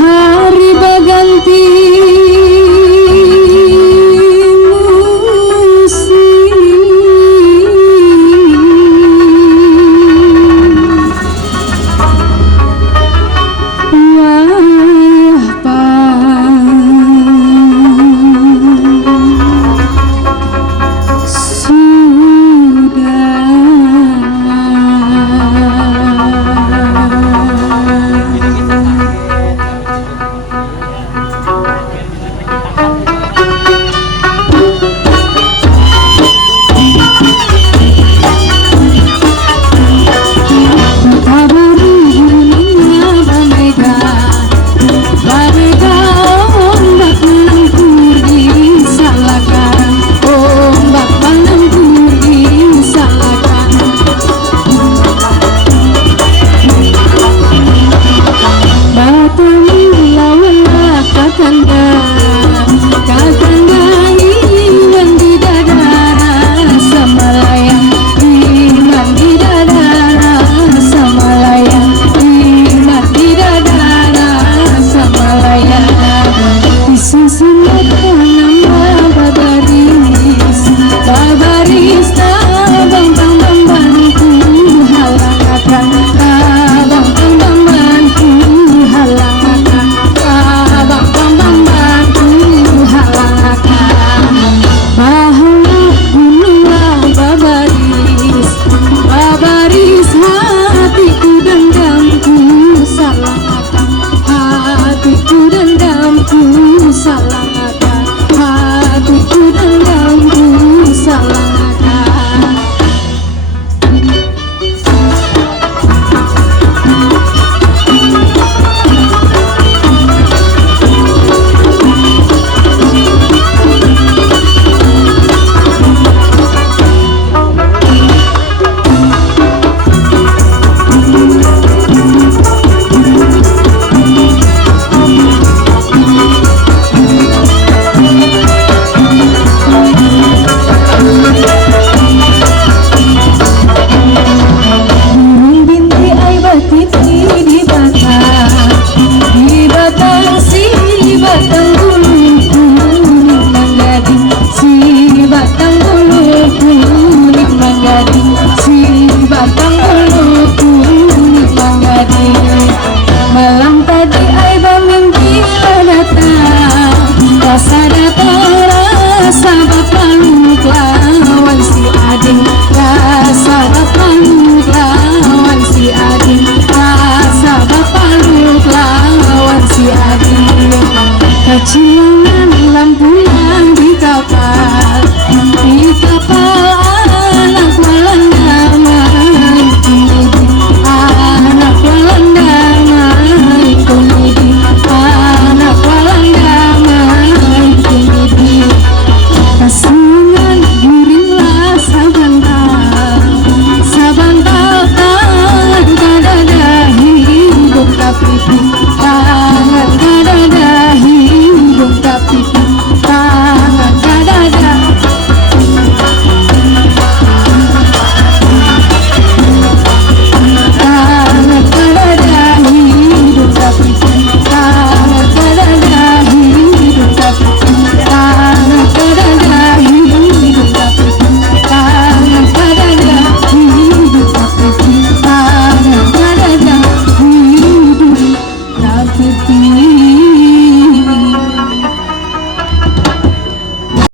hari berganti Cilangan lampu yang di kapal anak Walanda main komedi, anak Walanda main komedi, anak Walanda main komedi. Kasihan guringlah sabantal tangan kadada hidup tapi tangan kadada hidup tapi tangan kadada tangan kadada hidup tapi tangan kadada hidup tapi tangan kadada hidup tapi tangan kadada hidup tapi tangan kadada hidup tapi